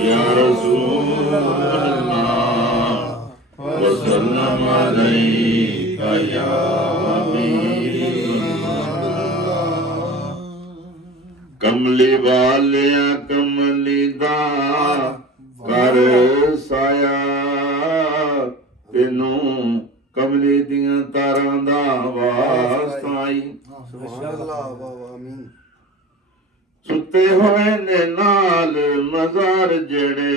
یا رسول اللہ وسلم علیک یا حبیب اللہ کملی والیا کملی دا کر سایہ تینوں کملی دیاں تاراں دا واسطہ آئی ستے ہوئے نے نال مزار جڑے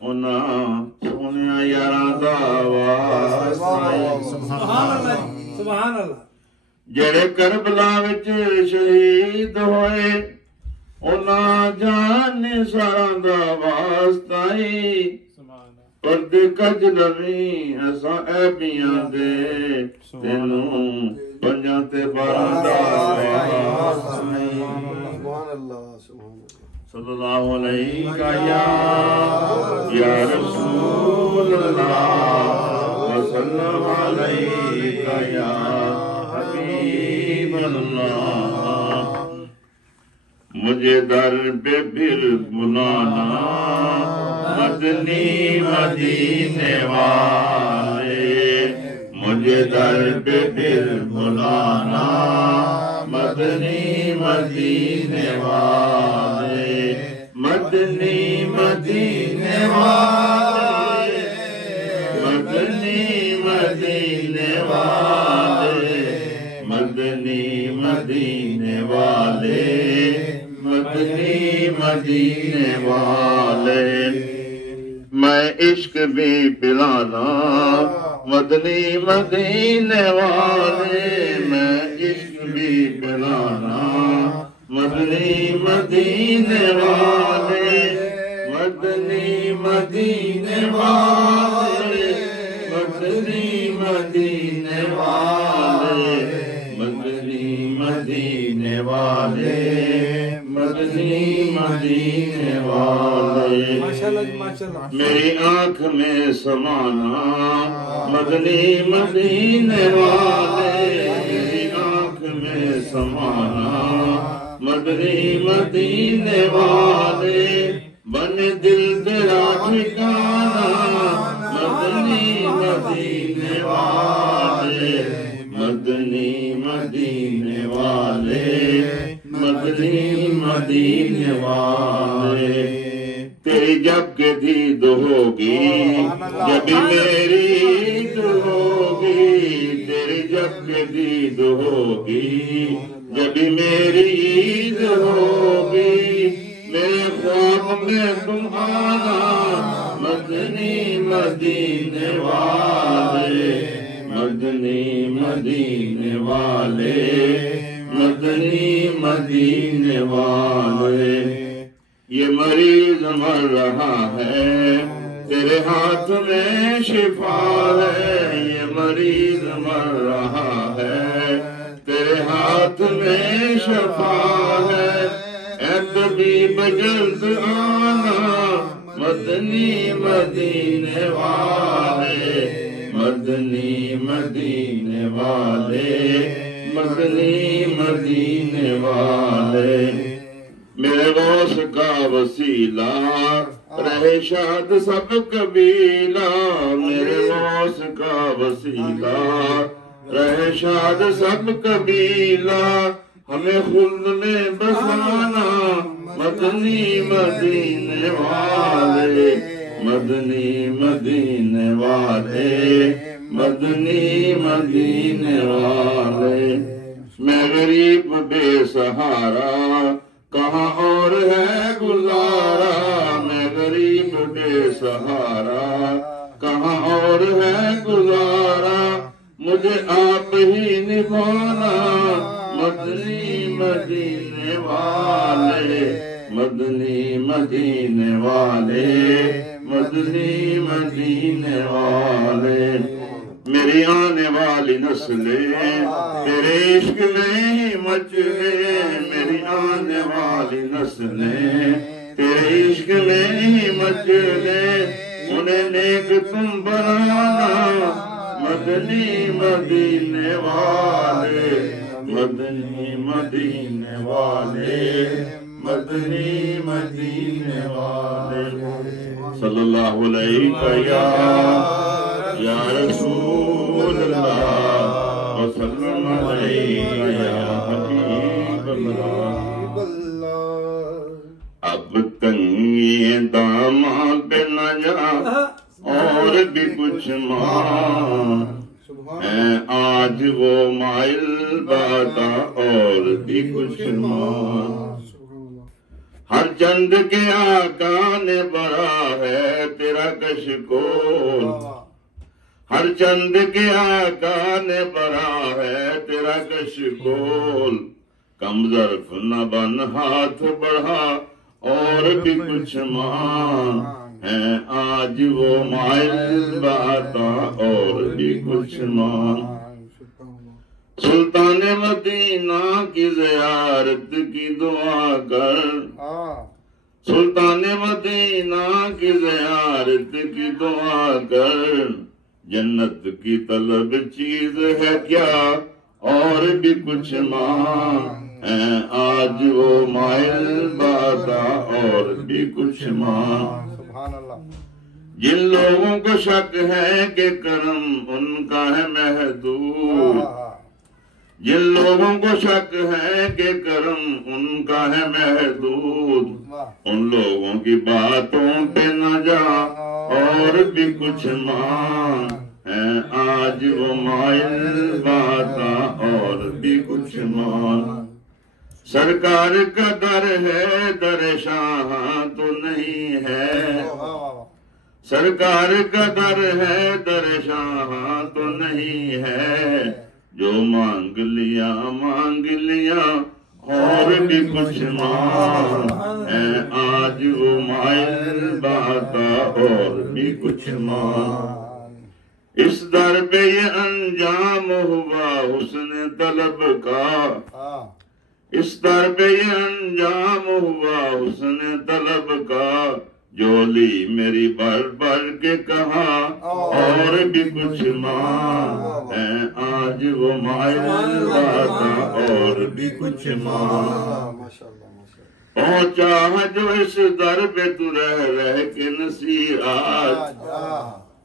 انہاں سونیا یاراں دا واسطہ آئی سبحان اللہ جڑے کربلا وچ شہید ہوئے انہاں جان ساراں دا واسطہ آئی پردے کج لوی ایسا عیبیاں دے تینوں پنجاں تے باراں دا صلی اللہ علیہ یا رسول اللہ وسلم علیہ یا حبیب اللہ مجھے در پہ پھر بلانا مدنی مدینے والے مجھے در پہ پھر بلانا مدنی مدینے والے مدنی مدینے والے مدنی مدینے والے مدنی مدینے والے مدنی مدینے والے میں عشق بھی پلانا مدنی مدینے والے میں عشق بھی پلانا مدنی مدینے والے مدنی مدینے والے مدنی مدینے والے مدنی مدینے والے مدنی مدینے والے میری آنکھ میں سمانا مدنی مدینے والے میری آنکھ میں سمانا مدنی مدینے والے بن دل تیرا ٹھکانا مدنی مدینے والے مدنی مدینے والے مدنی مدینے والے تیری جب کے دید ہوگی جب میری عید ہوگی تیری جب کے دید ہوگی جب میری عید ہوگی میرے خواب میں تم آنا مدنی مدینے والے مدنی مدینے والے مدنی مدینے والے یہ مریض مر رہا ہے تیرے ہاتھ میں شفا ہے یہ مریض مر رہا ہے تیرے ہاتھ میں شفا ہے اے طبیب جلد آنا مدنی مدینے والے مدنی مدینے والے مدنی مدینے والے میرے غوث کا وسیلہ رہے شاد سب قبیلہ میرے غوث کا وسیلہ رہے شاد سب قبیلہ ہمیں خلد میں بسانا مدنی مدینے والے مدنی مدینے والے مدنی مدینے والے میں غریب بے سہارا کہاں اور ہے گزارا میں غریب بے سہارا کہاں اور ہے گزارا مجھے آپ ہی نبھانا مدنی مدینے والے مدنی مدینے والے مدنی مدینے والے میری آنے والی نسلیں تیرے عشق میں ہی مچ گئے میری آنے والی نسلیں تیرے عشق میں ہی مچ گئے انہیں نیک تم بنانا مدنی مدینے والے مدنی مدینے والے مدنی مدینے والے صلی اللہ علیہ یا رسول اللہ وسلم علیہ یا حبیب اللہ اب تنگی داماں پہ نہ جا اور بھی کچھ ماں ہے آج وہ مائل باتا اور بھی کچھ ماں ہر چند کے آقا نے بڑا ہے تیرا کشکول ہر چند کے آقا نے بڑا ہے تیرا کشکول کم ظرف نہ بن ہاتھ بڑھا اور بھی کچھ مان ہے آج وہ مائل باتا اور بھی کچھ مان سلطان مدینہ کی زیارت کی دعا کر سلطان مدینہ کی زیارت کی دعا کر جنت کی طلب چیز ہے کیا اور بھی کچھ ماں ہے آج وہ مائل باتا اور بھی کچھ ماں جن لوگوں کو شک ہے کہ کرم ان کا ہے محدود جن لوگوں کو شک ہے کہ کرم ان کا ہے محدود ان لوگوں کی باتوں پہ نہ جا اور بھی کچھ مان ہے آج وہ مائل باتا اور بھی کچھ مان سرکار کا در ہے در شاہ تو نہیں ہے سرکار کا در ہے در شاہ تو نہیں ہے جو مانگ لیا اور بھی کچھ مانگ ہے آج وہ مائل باتا اور بھی کچھ مانگ اس در پہ یہ انجام ہوا حسن طلب کا اس در پہ یہ انجام ہوا حسن طلب کا جولی میری بھر بھر کے کہا اور بھی کچھ ماں ہے آج وہ مائل باتا اور بھی کچھ ماں پہنچا ہے جو اس در پہ تو رہ کے نصیحت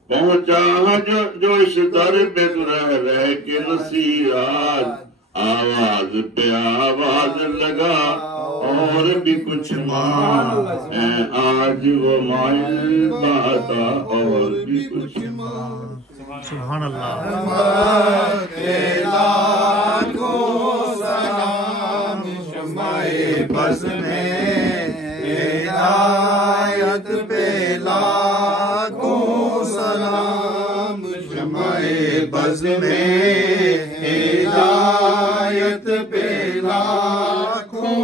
پہنچا ہے جو اس در پہ تو رہ کے نصیحت آواز پہ آواز لگا اور بھی کچھ مان ہے آج وہ مائل باتا اور بھی کچھ مان سبحان اللہ سلام شمع بز میں ہدایت پہ لاکھوں سلام شمع بز میں ہدایت پہ لاکھوں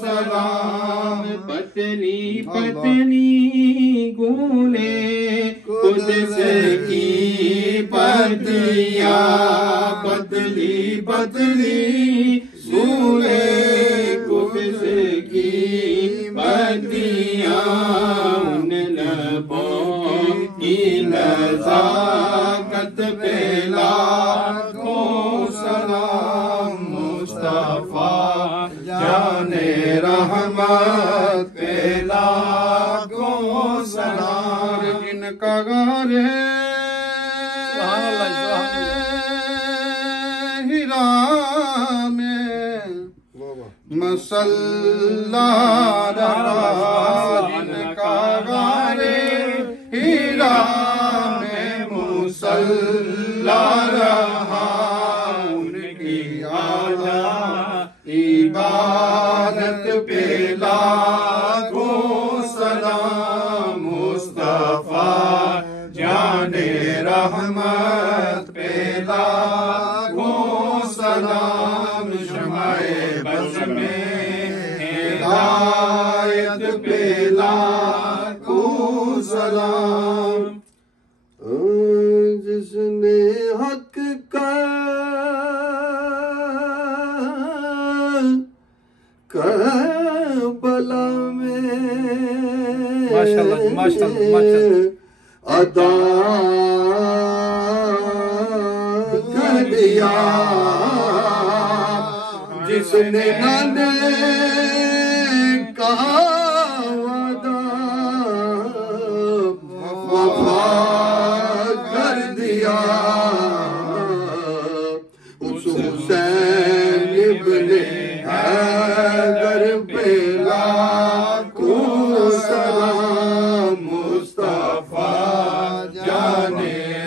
سلام پتلی پتلی گولے قدس کی پتیاں پتلی پتلی گولے قدس کی پتیاں ان لبوں کی نزاکت پہ لاکھوں سلام مصطفیٰ جان رحمت پہ لاکھوں سلام جن کا غار ہے ہیرا میں مسلح رہا جن کا غار ہیرا میں مسلح رہا ان کی عبادت پہ لاکھوں سلام مصطفیٰ جان رحمت پہ لاکھوں سلام شمع بز میں ہدایت پہ لاکھوں سلام جس نے حق کا کربلا میں ادا کر دیا جس نے وعدہ وفا کر دیا اس حسین ابن حیدر پہ لاکھوں سلام مصطفیٰ جان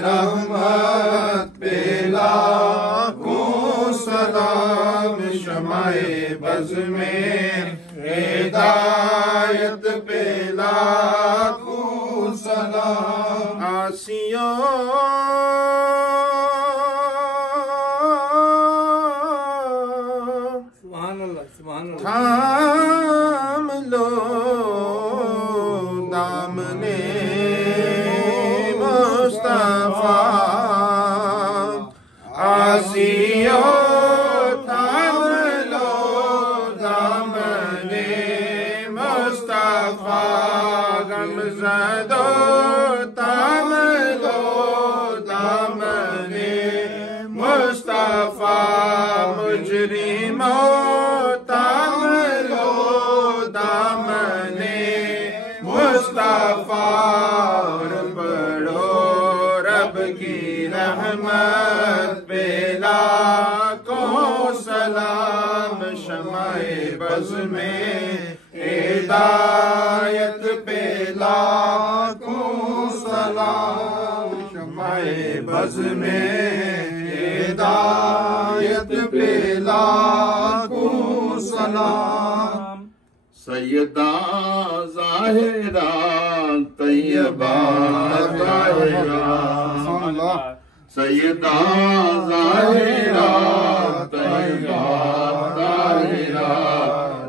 رحمت پہ لاکھوں سلام شمع بز میں ہدایت پہ لاکھوں سلام آسیوں سبحان اللہ سبحان اللہ تھام لو دامنے مصطفیٰ آسیوں تھام لو دامنے مصطفیٰ غم زدو تھام لو دامنے مصطفیٰ مجرموں تھام لو دامنے مصطفیٰ اور پڑھو رب کی رحمت پہ لاکھوں سلام شمع بز میں ہدایت پہ لاکھوں سلام شمع بز میں ہدایت پہ لاکھوں سلام سیدہ ظاہرہ طیبہ طاہرہ سیدہ ظاہرہ طیبہ طاہرہ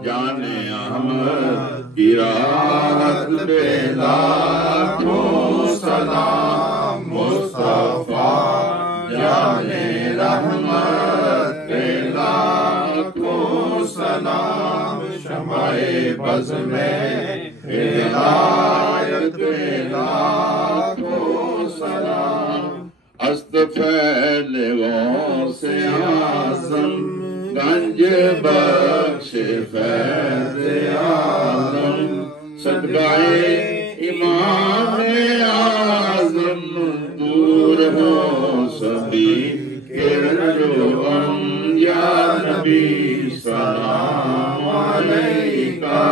جان احمد کی راحت پہ لاکھوں سلام مصطفیٰ جان رحمت پہ لاکھوں سلام شمع بز میں ہدایت پہ لاکھوں سلام است پھیل غوث اعظم گنج بخش فیض اعظم صدقائے امام اعظم دور ہو سبھی کرجوم یا نبی سلام علیکہ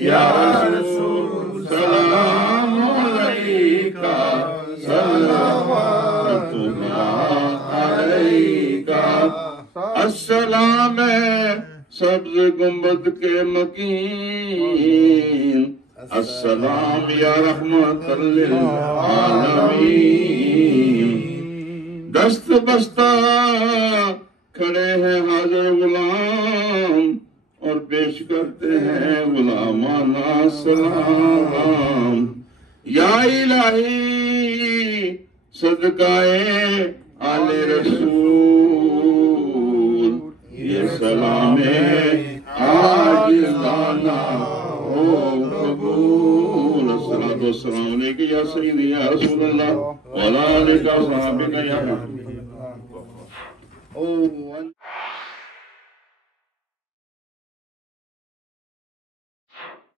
یا رسول سلام علیکہ صلوات اللہ علیکہ السلام سبز گنبد کے مکین السلام یا رحمت للعالمین دست بستہ کھڑے ہیں حاضر غلام اور پیش کرتے ہیں غلامانہ سلام یا الہی صدقائے آل رسول یہ سلام عاجزانہ ہو قبول الصلاۃ والسلام علیکہ یا سیدی یا رسول اللہ وعلی آلہ و صحبہ یا حبیب اللہ